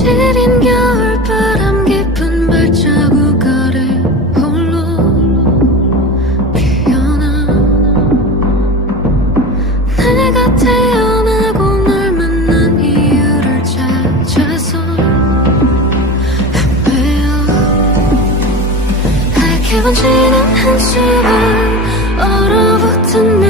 시린 겨울바람 깊은 발자국 아래 홀로 피어나. 내가 태어나고 널 만난 이유를 찾아서 헤매어. 하얗게 번지는 한숨을 얼어붙은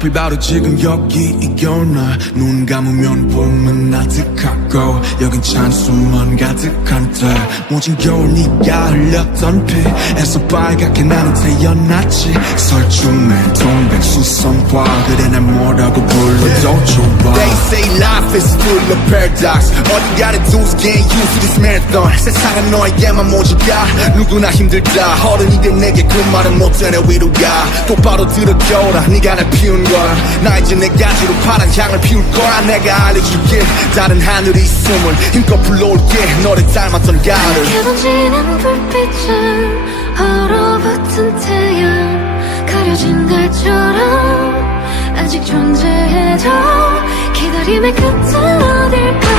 하필 바로 지금 여기 이 겨울날 눈 감으면 봄은 아득하고 여긴 찬수만 가득한 때 모진 겨울 네가 흘렸던 피에서 빨갛게 나는 태어났지. 설중에 동백수선화 그래 난 뭐라고 불러도 좋아 They say life is full of paradox. All you gotta do is get used to this marathon. 세상은 너에게만 모질까? 누구나 힘들다 어른이 된 내게 그 말은 못되네 위로가. 똑바로 들어겨라 네가 날 피운 거야. 나 이제 내 가지로 파란 향을 피울 거야. 내가 알려줄게 다른 하늘이 있음을. 힘껏 불러올게 너를 닮았던 가을 번지는 불빛은 얼어붙은 태양 가려진 달처럼 아직 존재해도 기다림의 끝은 어딜까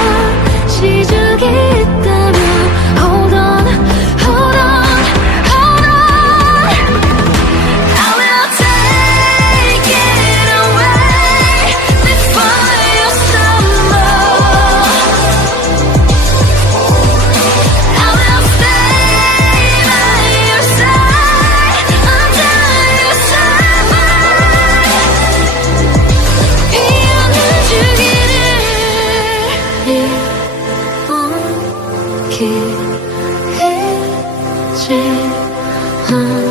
time